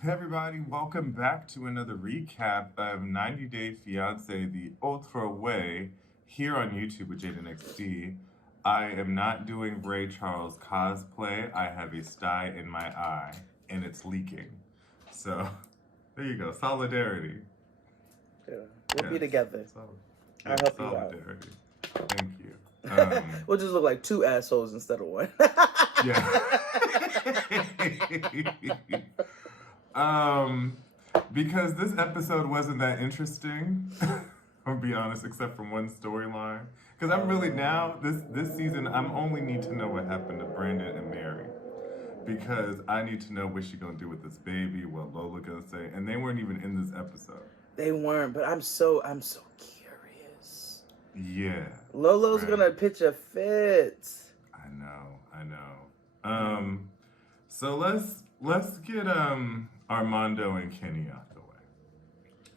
Hey everybody, welcome back to another recap of 90 Day Fiance, the Ultra Way, here on YouTube with Jade and XD. I am not doing Ray Charles cosplay. I have a sty in my eye, and it's leaking. So, there you go, solidarity. Yeah. We'll be together. Yeah, I'll help solidarity. Thank you. We'll just look like two assholes instead of one. Yeah. Because this episode wasn't that interesting, I'll be honest, except from one storyline. Because I'm really now, this season, I'm only need to know what happened to Brandon and Mary. Because I need to know what she gonna do with this baby, what Lola gonna say, and they weren't even in this episode. They weren't, but I'm so curious. Yeah. Lolo's gonna pitch a fit. I know. So let's get Armando and Kenny out the way.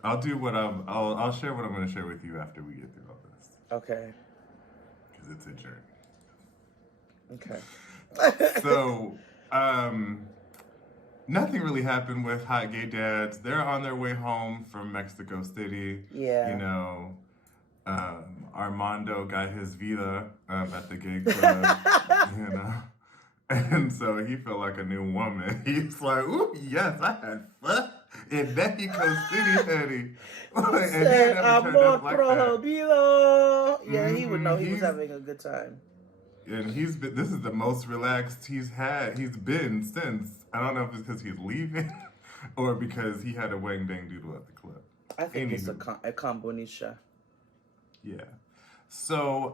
I'll share what I'm gonna share with you after we get through all this. Okay. Because it's a journey. Okay. So, nothing really happened with Hot Gay Dads. They're on their way home from Mexico City. Yeah. You know, Armando got his vida at the gay club, you know. And so he felt like a new woman. He's like, ooh, yes, I had fun in Mexico City, Eddie. And Said, amor prohibido. Yeah, he would know he was having a good time. And this is the most relaxed he's been since. I don't know if it's because he's leaving or because he had a wang dang doodle at the club. I think it's a combination. Yeah. So,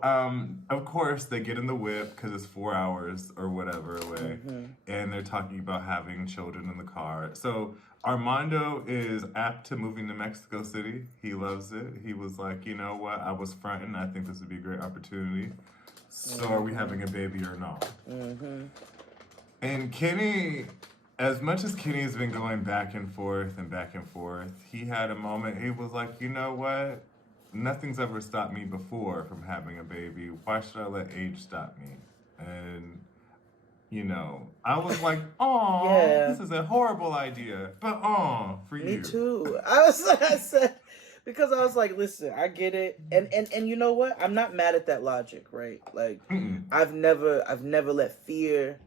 of course, they get in the whip because it's 4 hours or whatever away. Mm-hmm. And they're talking about having children in the car. So, Armando is apt to moving to Mexico City. He loves it. He was like, you know what? I was fronting. I think this would be a great opportunity. So, are we having a baby or not? Mm-hmm. And Kenny, as much as Kenny has been going back and forth, he had a moment. He was like, you know what? Nothing's ever stopped me before from having a baby. Why should I let age stop me? And, you know, I was like, oh, yeah. This is a horrible idea. But, for you. Me too. I said, because I was like, listen, I get it. And you know what? I'm not mad at that logic, right? Like, I've never let fear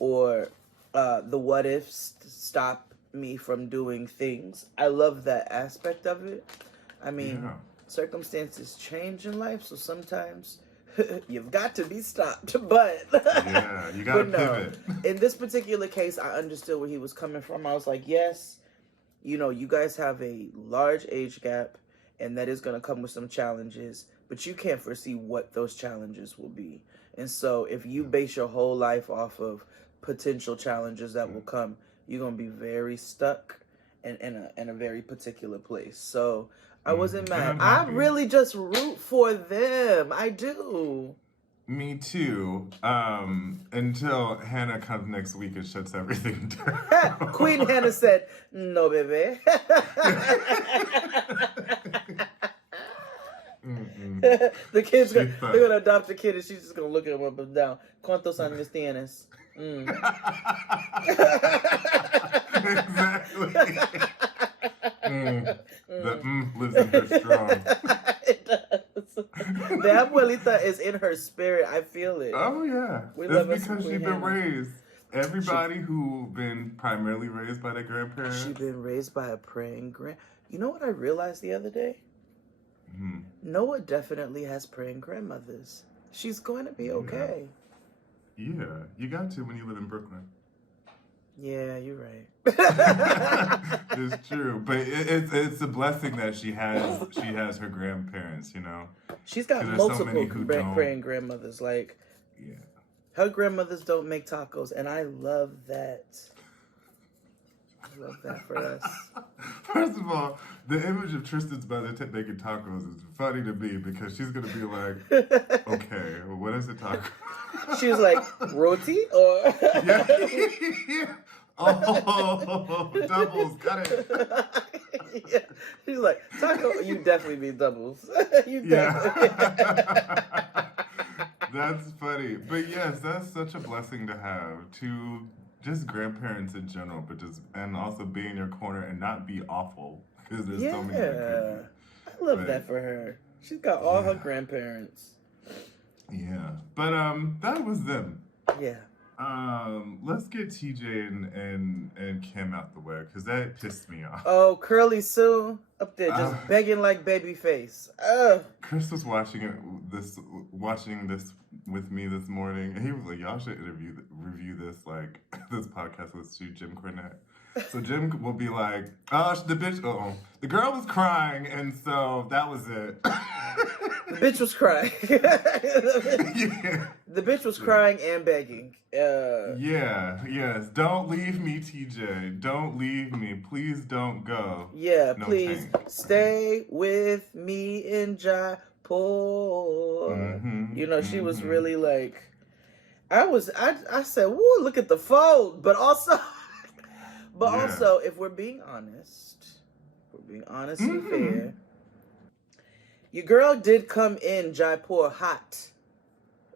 or the what ifs stop me from doing things. I love that aspect of it. I mean... Yeah. Circumstances change in life, so sometimes you've got to be stopped. But yeah, you gotta pivot. In this particular case, I understood where he was coming from. I was like, yes, you know, you guys have a large age gap, and that is going to come with some challenges, but you can't foresee what those challenges will be. And so if you base your whole life off of potential challenges that will come, you're going to be very stuck in a very particular place. So I wasn't mad. I really just root for them. I do. Me too. Until Hannah comes next week and shuts everything down. Queen Hannah said, no, baby. The kids, they're going to adopt a kid and she's just going to look at him up and down. ¿Cuántos años tienes? Exactly. The lives in her strong. It does. The abuelita is in her spirit. I feel it. Oh, yeah. It's because she's been raised. Everybody who been primarily raised by their grandparents. She's been raised by a praying You know what I realized the other day? Mm-hmm. Noah definitely has praying grandmothers. She's going to be okay. Yeah, you got to when you live in Brooklyn. Yeah, you're right. It's true, but it's a blessing that she has her grandparents. You know, she's got multiple praying grandmothers. Like, yeah, her grandmothers don't make tacos, and I love that. I love that for us. First of all, the image of Tristan's mother making tacos is funny to me because she's gonna be like, okay, well, what is a taco? She was like, roti or yeah. Oh, doubles, got it. Yeah. She's like, taco, you definitely mean doubles. You definitely. That's funny. But yes, that's such a blessing to have. To just grandparents in general, but and also be in your corner and not be awful because there's so many that could be. I love But that for her. She's got all her grandparents. Yeah, but that was them. Yeah. Let's get TJ and Kim out the way because that pissed me off. Oh, Curly Sue up there just begging like Babyface. Chris was watching this with me this morning, and he was like, "Y'all should review this this podcast was to Jim Cornette." So Jim will be like, "Oh, the girl was crying, and so that was it." The bitch was crying. Yeah. The bitch was crying and begging. Yes. Don't leave me, TJ. Don't leave me. Please don't go. Yeah, No please tank. stay with me in Jaipur. Mm-hmm, You know, she was really like, I said, woo, look at the fold. But also, also, if we're being honest and fair, your girl did come in Jaipur hot.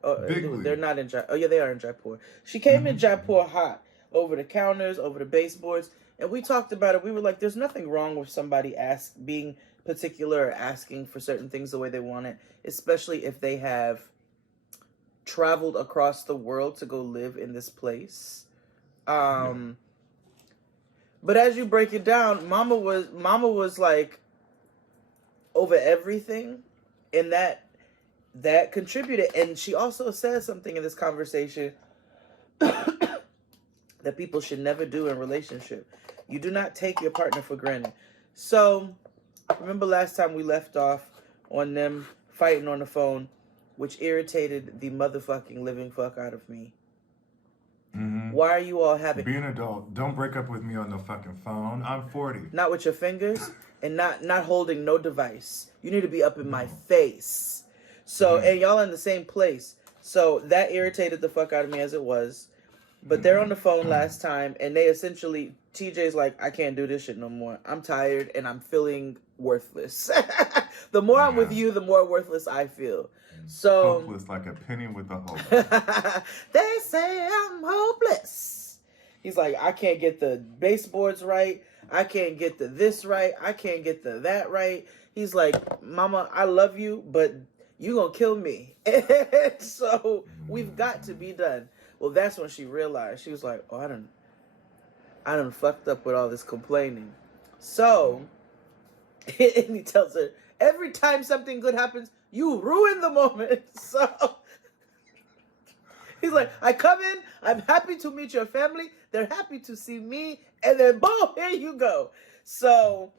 They're not in Jaipur. Oh, yeah, they are in Jaipur. She came in Jaipur hot over the counters, over the baseboards, and we talked about it. We were like, there's nothing wrong with somebody being particular or asking for certain things the way they want it, especially if they have traveled across the world to go live in this place. But as you break it down, Mama was like over everything, and that contributed. And she also said something in this conversation that people should never do in relationship. You do not take your partner for granted. So remember last time we left off on them fighting on the phone, which irritated the motherfucking living fuck out of me. Why are you all having... Be an adult. Don't break up with me on the fucking phone. I'm 40. Not with your fingers and not holding no device. You need to be up in my face. So, and y'all in the same place. So that irritated the fuck out of me as it was. But they're on the phone last time, and they essentially... TJ's like, I can't do this shit no more. I'm tired, and I'm feeling worthless. The more I'm with you, the more worthless I feel. So hopeless like a penny with a hole. They say I'm hopeless. He's like, I can't get the baseboards right. I can't get the this right. I can't get the that right. He's like, Mama, I love you, but you gonna kill me. So we've got to be done. Well, that's when she realized. She was like, oh, I done fucked up with all this complaining. So, and he tells her, every time something good happens, you ruin the moment. So, he's like, I come in, I'm happy to meet your family, they're happy to see me, and then boom, here you go. So,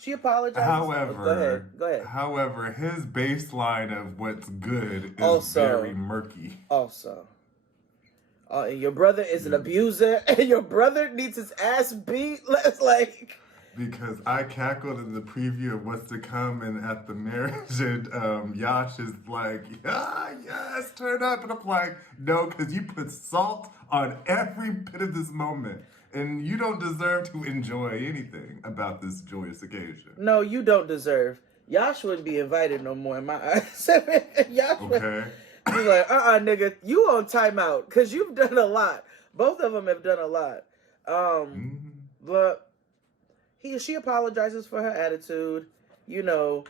she apologizes. However, go ahead. However, his baseline of what's good is very murky. Also, your brother is an abuser, and your brother needs his ass beat. Let's like... Because I cackled in the preview of what's to come and at the marriage, and Yash is like, yes, turn up. And I'm like, no, because you put salt on every bit of this moment. And you don't deserve to enjoy anything about this joyous occasion. No, you don't deserve. Yash wouldn't be invited no more in my eyes. Yash okay. He's like, nigga, you on timeout, because you've done a lot. Both of them have done a lot. But... She apologizes for her attitude, you know,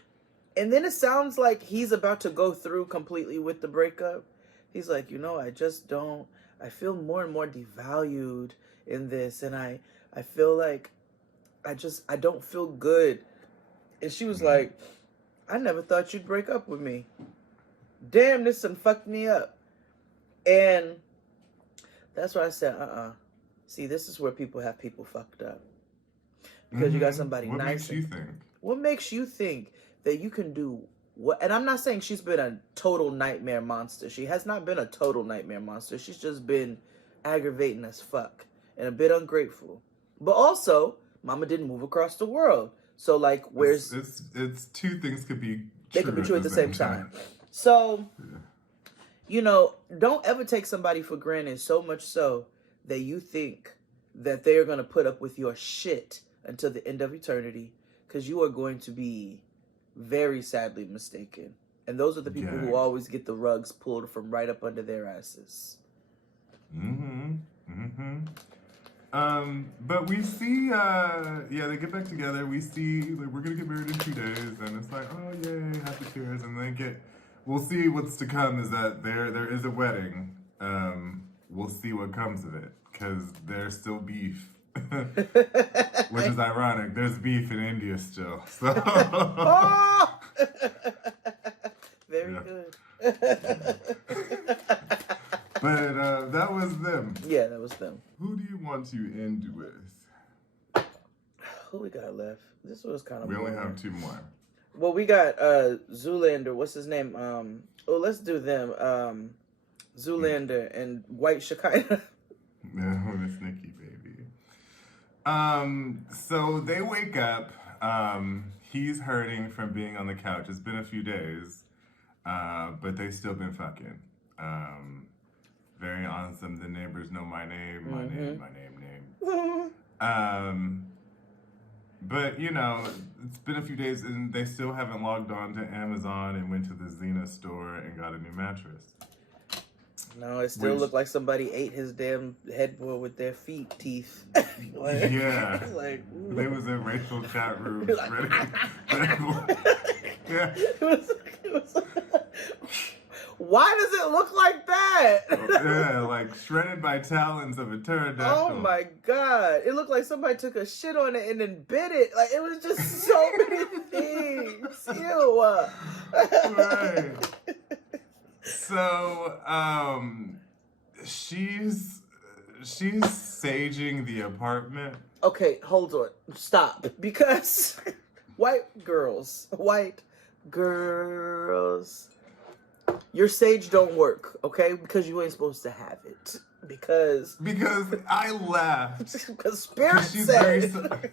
and then it sounds like he's about to go through completely with the breakup. He's like, you know, I feel more and more devalued in this, and I feel like I don't feel good. And she was like, I never thought you'd break up with me. Damn, this done fucked me up. And that's why I said, See, this is where people have people fucked up. Because you got somebody nice. What makes you think? What makes you think that you can do what? And I'm not saying she's been a total nightmare monster. She has not been a total nightmare monster. She's just been aggravating as fuck and a bit ungrateful. But also, Mama didn't move across the world. So like, where's... It's two things could be true. They could be true at the same time. So, you know, don't ever take somebody for granted so much so that you think that they are going to put up with your shit until the end of eternity, because you are going to be very sadly mistaken. And those are the people who always get the rugs pulled from right up under their asses. But we see, they get back together. We see, like, we're gonna get married in 2 days, and it's like, oh yay, happy tears, and we'll see what's to come. Is that there is a wedding. We'll see what comes of it, because there's still beef, which is ironic. There's beef in India still, so. Oh! Very good. But that was them. Yeah, that was them. Who do you want to end with? Who we got left? This was kind of We boring. only have 2 more. Well, we got Zoolander. What's his name? Let's do them. Zoolander and White Shekinah. No, Miss Nikki, baby. So they wake up. He's hurting from being on the couch. It's been a few days, but they still been fucking. Very awesome. The neighbors know my name, my name. But you know, it's been a few days and they still haven't logged on to Amazon and went to the Xena store and got a new mattress. No, it still looked like somebody ate his damn headboard with their teeth. Like, yeah. Like, they was in racial chat rooms ready. Yeah. It was why does it look like that? Yeah, like shredded by talons of a pterodactyl. Oh my god. It looked like somebody took a shit on it and then bit it. Like, it was just so many things. Ew. Right. So, she's saging the apartment. Okay, hold on. Stop. Because white girls, your sage don't work, okay? Because you ain't supposed to have it. Because I laughed. Because Spirit said.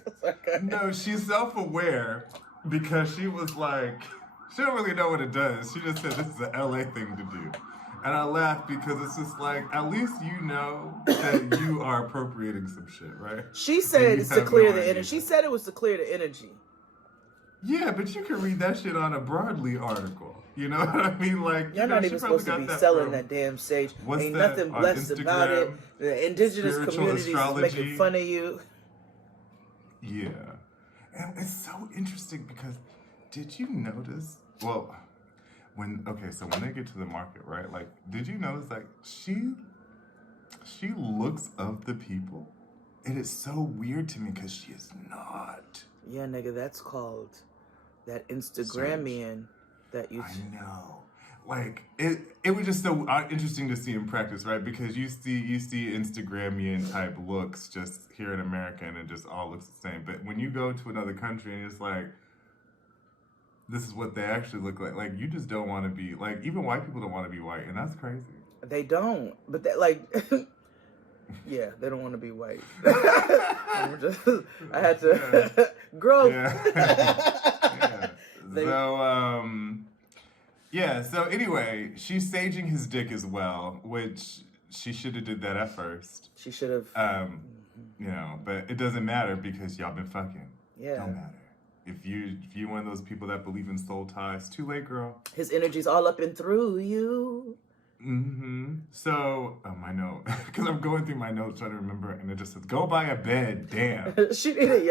No, she's self-aware because she was like, she don't really know what it does. She just said this is an LA thing to do. And I laughed because it's just like, at least you know that you are appropriating some shit, right? She said it's to clear the energy. She said it was to clear the energy. Yeah, but you can read that shit on a Broadly article. You know what I mean? Like, you're not even supposed to be selling that damn sage. Ain't nothing blessed about it. The indigenous community is making fun of you. Yeah. And it's so interesting because did you notice? Well, when they get to the market, right? Like, did you notice like she looks of the people? It is so weird to me because she is not. Yeah, nigga, that's called that Instagramian that you. I know. Like it was just so interesting to see in practice, right? Because you see Instagramian type looks just here in America, and it just all looks the same. But when you go to another country, and it's like, this is what they actually look like. Like, you just don't want to be like, even white people don't want to be white, and that's crazy. They don't, but they like. Yeah, they don't want to be white. I had to grow. Yeah. So anyway, she's saging his dick as well, which she should have did that at first. She should have. You know, but it doesn't matter because y'all been fucking. Yeah. Don't matter. If you one of those people that believe in soul ties, too late, girl. His energy's all up and through you. Mm-hmm. So, my note, because I'm going through my notes trying to remember, and it just says, "Go buy a bed." Damn. She need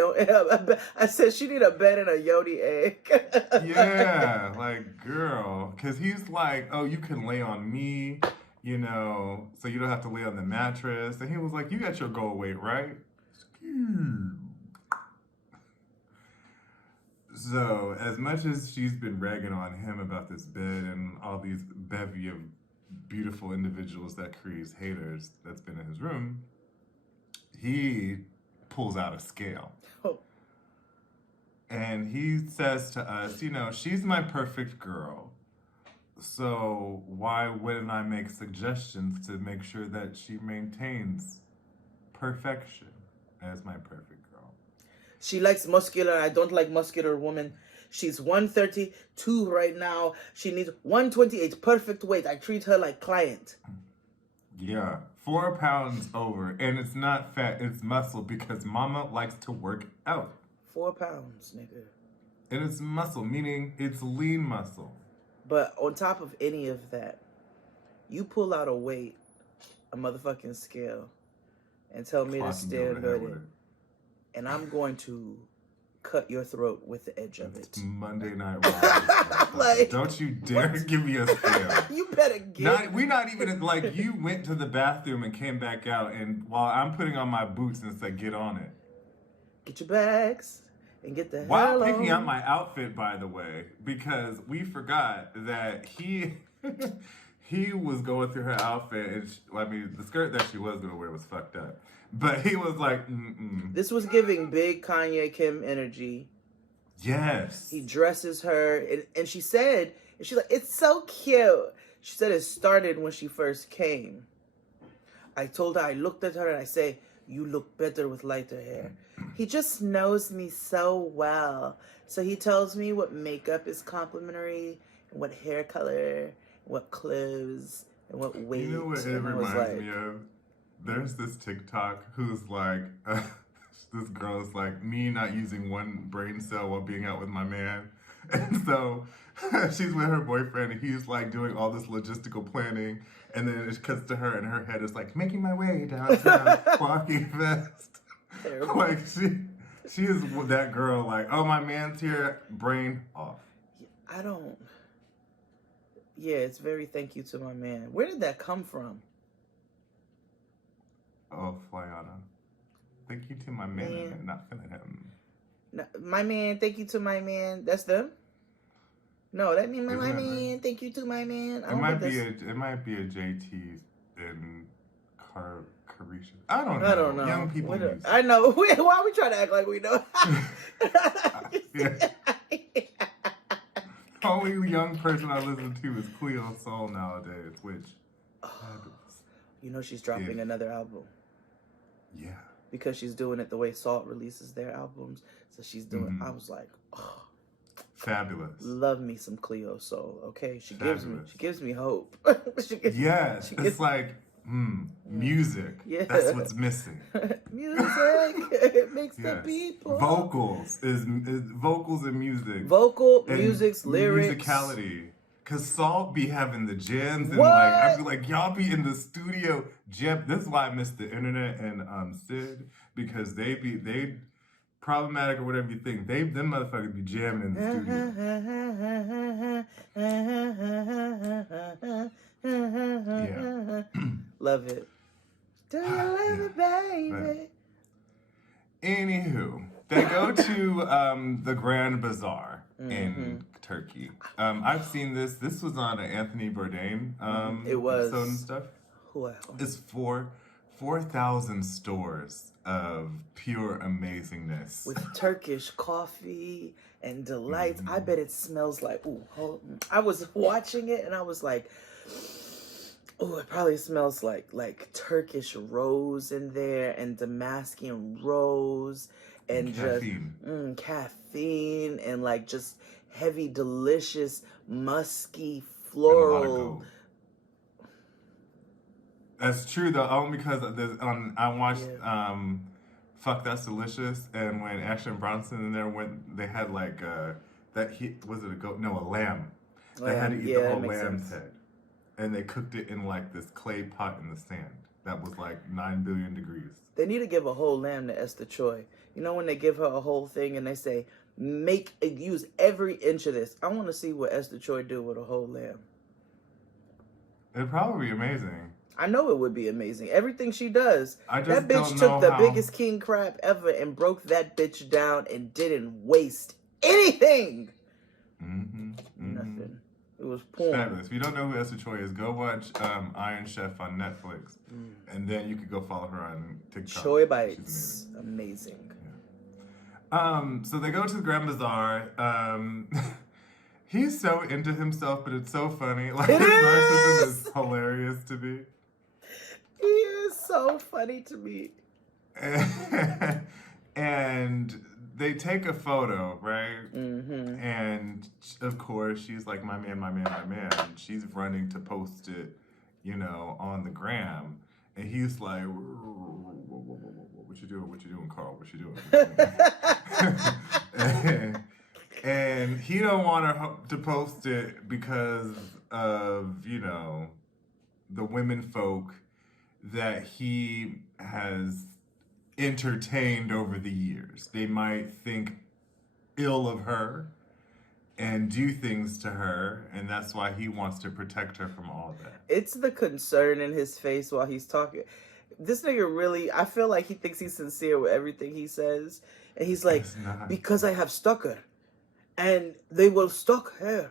I said she need a bed and a yodi egg. Yeah, like, girl, because he's like, "Oh, you can lay on me, you know, so you don't have to lay on the mattress." And he was like, "You got your goal weight, right?" So, as much as she's been ragging on him about this bed and all these bevy of beautiful individuals that creates haters that's been in his room, he pulls out a scale. Oh. And he says to us, you know, she's my perfect girl. So why wouldn't I make suggestions to make sure that she maintains perfection as my perfect girl? She likes muscular. I don't like muscular women. She's 132 right now. She needs 128. Perfect weight. I treat her like client. Yeah. 4 pounds over. And it's not fat. It's muscle because mama likes to work out. 4 pounds, nigga. And it's muscle, meaning it's lean muscle. But on top of any of that, you pull out a weight, a motherfucking scale, and tell me to Clocking stand over the head right with in. And I'm going to cut your throat with the edge of It's it. Monday Night Raw. Like, don't you dare give me a scale. You better get. We're not even like you went to the bathroom and came back out, and while I'm putting on my boots and said, "Get on it." Get your bags and get the While hell picking on. out my outfit, by the way, because we forgot that he he was going through her outfit, and I mean, the skirt that she was gonna wear was fucked up, but he was like, mm-mm. This was giving big Kanye Kim energy. Yes. He dresses her, and she said, and she's like, it's so cute. She said it started when she first came. I told her, I looked at her and I say, you look better with lighter hair. He just knows me so well. So he tells me what makeup is complimentary, and what hair color, what clothes, and what weight. You know what it and I was reminds me of? There's this TikTok who's like, this girl is like, me not using one brain cell while being out with my man. And so she's with her boyfriend and he's like doing all this logistical planning. And then it cuts to her and her head is like, making my way downtown, walking fast. Terrible. Like she is that girl like, oh, my man's here, brain off. I don't. Yeah, it's very thank you to my man. Where did that come from? Oh, Flyana. Thank you to my man. Not feeling him. No, my man, thank you to my man. That's them? No, that means my man. Thank you to my man. It might be a JT and Carisha. I don't know. I don't know. Young people use. I know. Why we trying to act like we know? Yeah. Only young person I listen to is Cleo Soul nowadays, which you know she's dropping another album. Yeah. Because she's doing it the way Salt releases their albums. So she's doing I was like, oh, fabulous. Love me some Cleo Soul, okay? She gives me hope. It's like music. Yeah. That's what's missing. Music. It makes the people. Vocals is vocals and music. Music's lyrics. Musicality. Cause Salt be having the jams and like I feel like y'all be in the studio jam. This is why I miss the internet and Sid, because they problematic or whatever you think. Them motherfuckers be jamming in the studio. Yeah. Love it. Do you love it, baby? Anywho, they go to the Grand Bazaar in Turkey. I've seen this. This was on an Anthony Bourdain it was episode and stuff. Wow. It's 4,000 stores of pure amazingness. With Turkish coffee and delights. I bet it smells like, I was watching it and I was like, it probably smells like Turkish rose in there and Damascus rose and caffeine. Just caffeine and like just heavy, delicious, musky, floral. That's true though, only because I watched Fuck That's Delicious, and when Action Bronson and there went, they had like a lamb. They had to eat the whole lamb's head, and they cooked it in like this clay pot in the sand that was like 9 billion degrees. They need to give a whole lamb to Esther Choi. You know when they give her a whole thing and they say, use every inch of this. I want to see what Esther Choi do with a whole lamb. It'd probably be amazing. I know it would be amazing. Everything she does. That bitch took the biggest king crab ever and broke that bitch down and didn't waste anything. Nothing. It was porn. Fabulous. If you don't know who Esther Choi is, go watch Iron Chef on Netflix. And then you could go follow her on TikTok. Choi Bites. Amazing. Yeah. So they go to the Grand Bazaar. He's so into himself, but it's so funny. Like, his narcissism is hilarious to me. He is so funny to me. And they take a photo, right? And of course, she's like, my man, my man, my man. She's running to post it, on the gram. And he's like, what you doing? What you doing, Carl? What you doing? And he don't want her to post it because of, the women folk that he has entertained over the years. They might think ill of her and do things to her, and that's why he wants to protect her from all that. It's the concern in his face while he's talking. This nigga really, I feel like he thinks he's sincere with everything he says. And he's like, because I have stucker. And they will stuck her.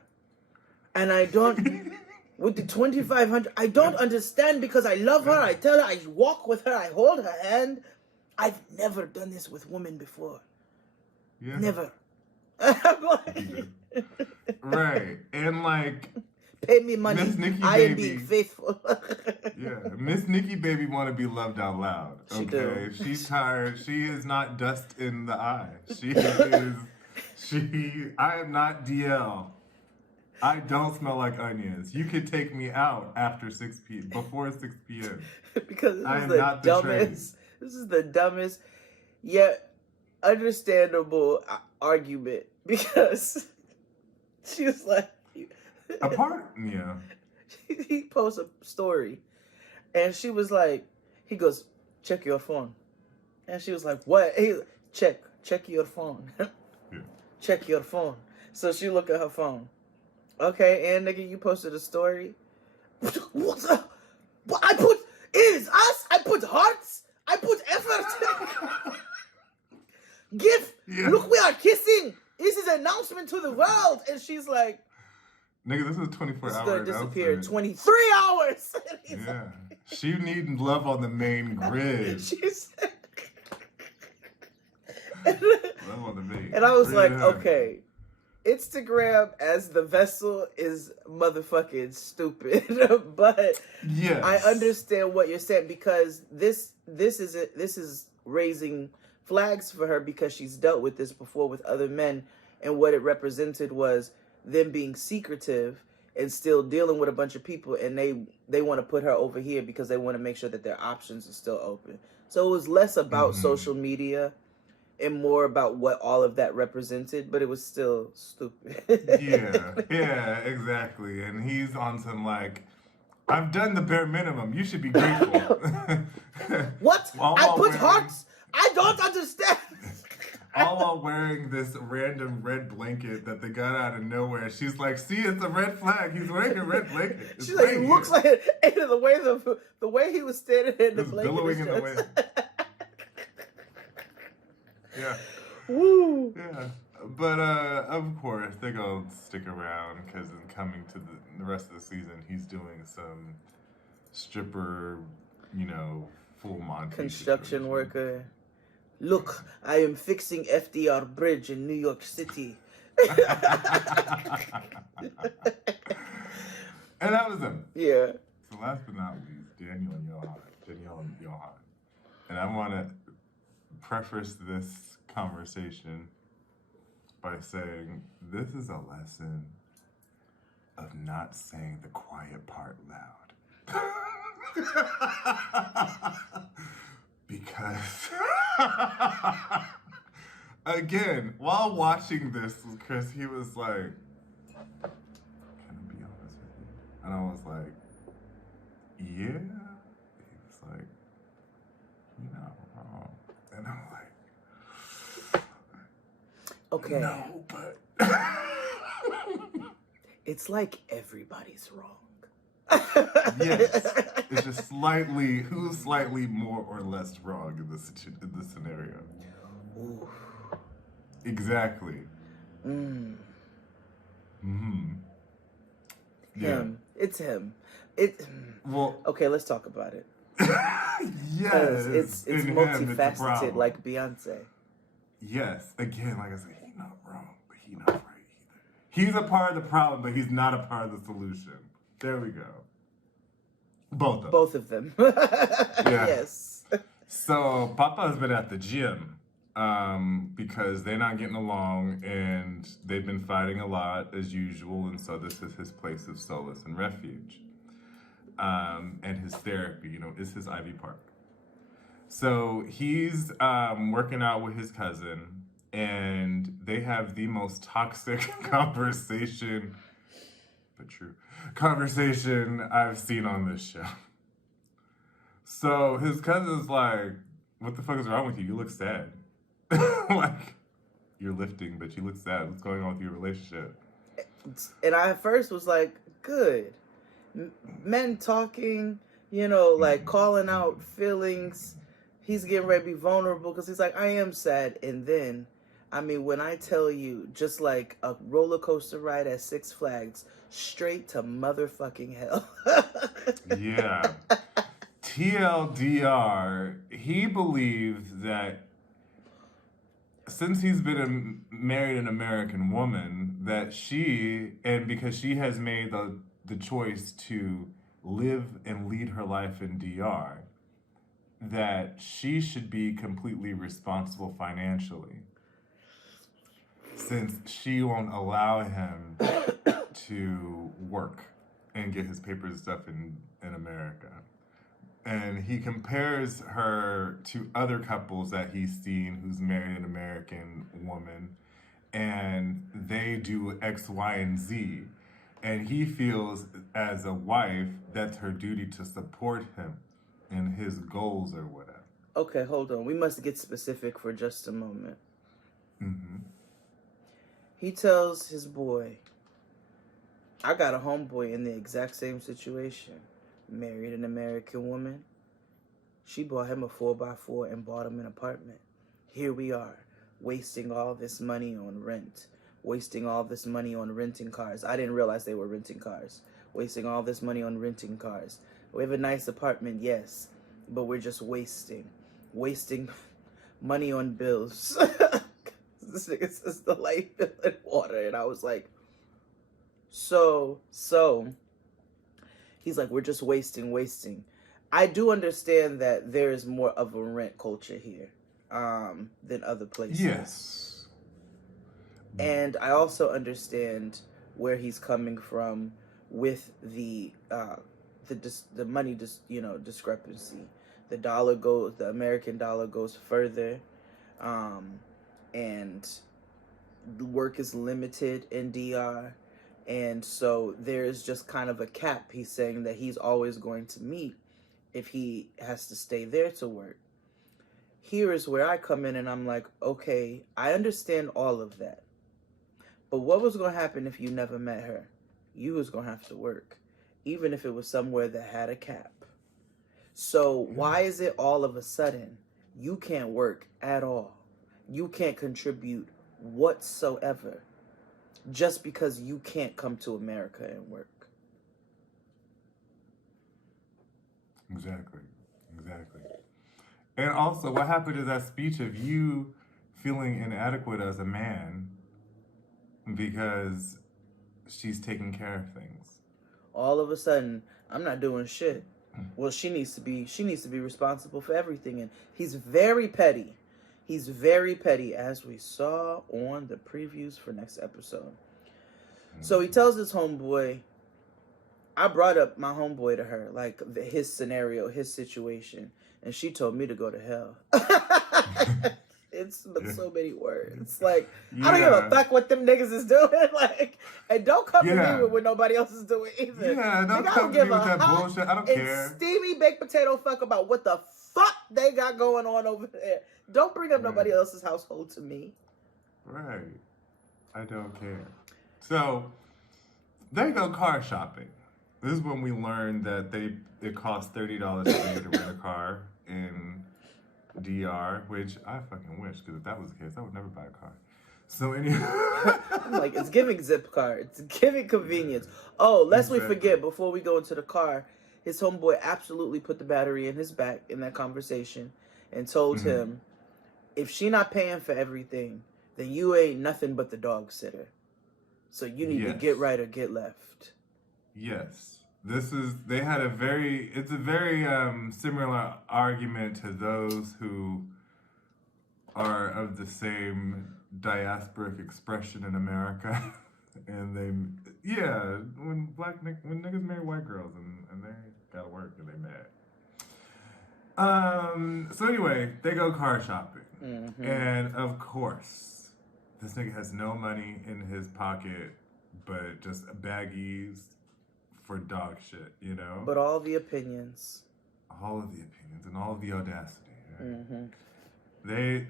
And I don't, with the 2,500, I don't understand because I love her. I tell her, I walk with her, I hold her hand. I've never done this with women before. Yeah. Never. Right. And like, pay me money. Miss Nikki I Baby, am being faithful. yeah, Miss Nikki Baby want to be loved out loud. She Okay, do. She's tired. She is not dust in the eye. I am not DL. I don't smell like onions. You could take me out after 6 p.m. before 6 p.m. Because this I is am the not the dumbest. This is the dumbest, yet understandable argument. Because she was like, Yeah. he posts a story, and she was like, he goes, check your phone, and she was like, what? He check your phone. Yeah. Check your phone. So she look at her phone. Okay, and nigga, you posted a story. What the? What I put? It is us. I put hearts. I put effort. Gift. Yeah. Look, we are kissing. This is an announcement to the world. And she's like, Nigga, this is a 24 it's hour gonna disappear in announcement. 23 hours. Yeah. She need love on the main grid. She's Love on the main and I was like, grid. okay, Instagram as the vessel is motherfucking stupid, but Yes. I understand what you're saying because this is raising flags for her because she's dealt with this before with other men, and what it represented was them being secretive and still dealing with a bunch of people, and they want to put her over here because they want to make sure that their options are still open. So it was less about social media and more about what all of that represented, but it was still stupid. Yeah, exactly. And he's on some like, I've done the bare minimum. You should be grateful. What? All I while put wearing- hearts? I don't understand. All while wearing this random red blanket that they got out of nowhere. She's like, see, it's a red flag. He's wearing a red blanket. It's She's like, right it looks here. like it. And the way he was standing in the It's blanket. billowing is in the just- Yeah. Woo. Yeah. But, of course, they're going to stick around because in coming to the rest of the season, he's doing some stripper, full Monty Construction situation. worker. Look, I am fixing FDR Bridge in New York City. And that was him. Yeah. So last but not least, Daniele Yohan. And I want to preface this conversation by saying this is a lesson of not saying the quiet part loud. Because, again, while watching this, Chris, he was like, can I be honest with you? And I was like, yeah. He was like, you're not wrong. And I'm like, Okay. no, but. It's like everybody's wrong. Yes. It's just who's slightly more or less wrong in this scenario. Ooh. Exactly. Mm. Mm-hmm. Yeah. Him. It's him. Well, Okay, let's talk about it. yes. It's in him, multifaceted it's a problem. like Beyonce. Yes. Again, like I said, he's not wrong, but he's not right either. He's a part of the problem, but he's not a part of the solution. There we go. Both of them. Yeah. Yes. So Papa has been at the gym because they're not getting along and they've been fighting a lot as usual. And so this is his place of solace and refuge. And his therapy, is his Ivy Park. So he's working out with his cousin and they have the most toxic conversation, but true, conversation I've seen on this show. So his cousin's like, what the fuck is wrong with you? You look sad. Like, you're lifting, but you look sad. What's going on with your relationship? And I at first was like, good. Men talking, like calling out feelings. He's getting ready to be vulnerable because he's like, I am sad. And then, I mean, when I tell you, just like a roller coaster ride at Six Flags, straight to motherfucking hell. Yeah. TLDR, he believes that since he's been married an American woman, that because she has made the choice to live and lead her life in DR, that she should be completely responsible financially, since she won't allow him to work and get his papers and stuff in America. And he compares her to other couples that he's seen who's married an American woman, and they do X, Y, and Z. And he feels as a wife, that's her duty to support him in his goals or whatever. Okay, hold on. We must get specific for just a moment. Mm-hmm. He tells his boy, I got a homeboy in the exact same situation. Married an American woman. She bought him a 4x4 and bought him an apartment. Here we are, wasting all this money on rent. Wasting all this money on renting cars. I didn't realize they were renting cars. Wasting all this money on renting cars. We have a nice apartment, yes, but we're just wasting money on bills. This nigga says the light bill and water, and I was like, so he's like, we're just wasting. I do understand that there is more of a rent culture here than other places. Yes. And I also understand where he's coming from with the money discrepancy. The American dollar goes further, and the work is limited in DR. And so there's just kind of a cap he's saying that he's always going to meet if he has to stay there to work. Here is where I come in and I'm like, okay, I understand all of that. But what was going to happen if you never met her? You was going to have to work, even if it was somewhere that had a cap. So why is it all of a sudden you can't work at all? You can't contribute whatsoever just because you can't come to America and work? Exactly. And also, what happened to that speech of you feeling inadequate as a man because she's taking care of things? All of a sudden, I'm not doing shit. Well, she needs to be responsible for everything. And he's very petty. He's very petty, as we saw on the previews for next episode. So he tells his homeboy, I brought up my homeboy to her, like his scenario, his situation, and she told me to go to hell. It's but so many words. Like, I don't give a fuck what them niggas is doing. Like, and don't come to me with what nobody else is doing either. Yeah, don't come to me with that bullshit. I don't care. Steamy baked potato fuck about what the fuck they got going on over there. Don't bring up nobody else's household to me. Right. I don't care. So, they go car shopping. This is when we learned that it costs $30 a day to rent a car in DR, which I fucking wish, because if that was the case, I would never buy a car. So anyway, I'm like, it's giving zip car. It's giving convenience. Oh, lest we forget, before we go into the car, his homeboy absolutely put the battery in his back in that conversation and told him, if she not paying for everything, then you ain't nothing but the dog sitter. So you need to get right or get left. Yes. It's a very similar argument to those who are of the same diasporic expression in America. And when niggas marry white girls and they gotta work and they mad. So anyway, they go car shopping. Mm-hmm. And of course, this nigga has no money in his pocket, but just baggies for dog shit, you know? But all the opinions. all of the opinions and all of the audacity. Right? Mm-hmm. They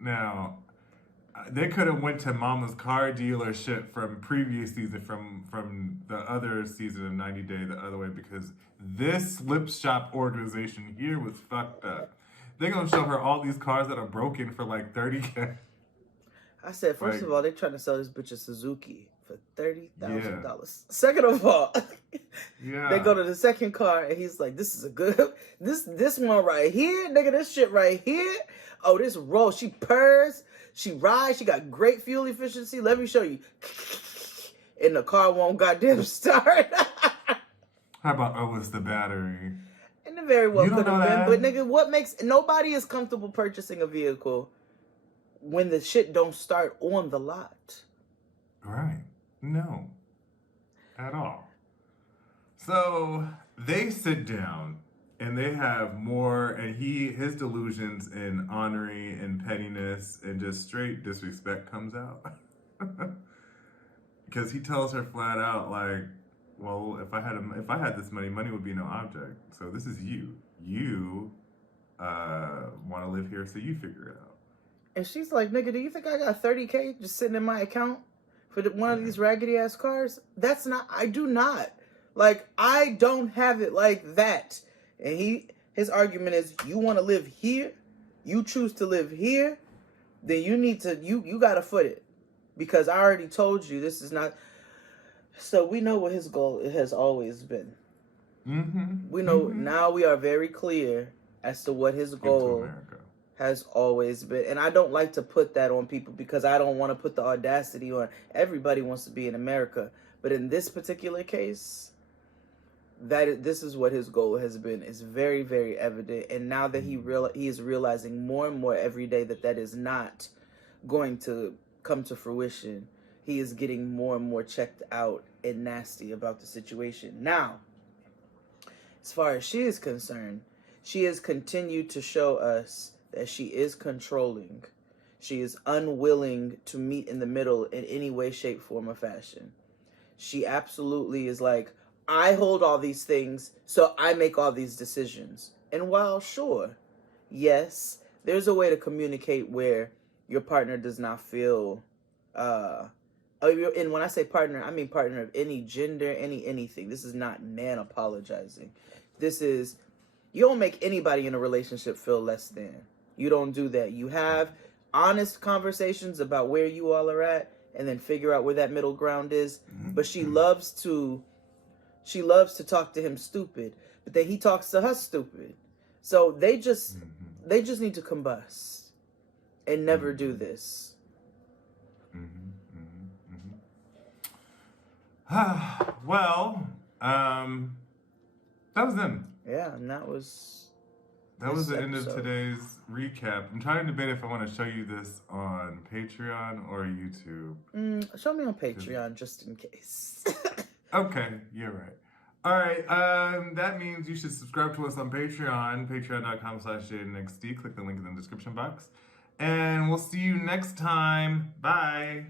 now they could have went to Mama's car dealership from previous season, from the other season of 90 Day the other way, because this lip shop organization here was fucked up. They're gonna show her all these cars that are broken for like $30K. I said, first Like, of all, they're trying to sell this bitch a Suzuki for $30,000. Yeah. Second of all, yeah, they go to the second car and he's like, "This is a good this one right here, nigga. This shit right here. Oh, this roll. She purrs. She rides. She got great fuel efficiency. Let me show you." And the car won't goddamn start. How about it's the battery? And it very well You don't could have know been, that? but nigga, what makes nobody is comfortable purchasing a vehicle when the shit don't start on the lot? Right. No. At all. So they sit down and they have more, and his delusions in ornery and pettiness and just straight disrespect comes out. Because he tells her flat out, like, well, if I had this money would be no object. So this is you. You want to live here, so you figure it out. And she's like, "Nigga, do you think I got $30K just sitting in my account for one of these raggedy ass cars? That's not. I do not. Like, I don't have it like that." And his argument is, you want to live here, you choose to live here, then you need to you got to foot it, because I already told you this is not. So we know what his goal has always been. Mm-hmm. We know now. We are very clear as to what his goal has always been. And I don't like to put that on people because I don't want to put the audacity on. Everybody wants to be in America. But in this particular case, this is what his goal has been. It's very, very evident. And now that he is realizing more and more every day that is not going to come to fruition, he is getting more and more checked out and nasty about the situation. Now, as far as she is concerned, she has continued to show us that she is controlling. She is unwilling to meet in the middle in any way, shape, form, or fashion. She absolutely is like, I hold all these things, so I make all these decisions. And while sure, yes, there's a way to communicate where your partner does not feel, and when I say partner, I mean partner of any gender, anything. This is not man apologizing. This is, you don't make anybody in a relationship feel less than. You don't do that. You have honest conversations about where you all are at, and then figure out where that middle ground is. But she loves to talk to him stupid, but then he talks to her stupid. So they just need to combust and never do this. Well, that was them. Yeah, and that was the end of today's recap. I'm trying to debate if I want to show you this on Patreon or YouTube. Show me on Patreon just in case. Okay, you're right. All right, that means you should subscribe to us on Patreon, patreon.com/Jade and XD. Click the link in the description box. And we'll see you next time. Bye.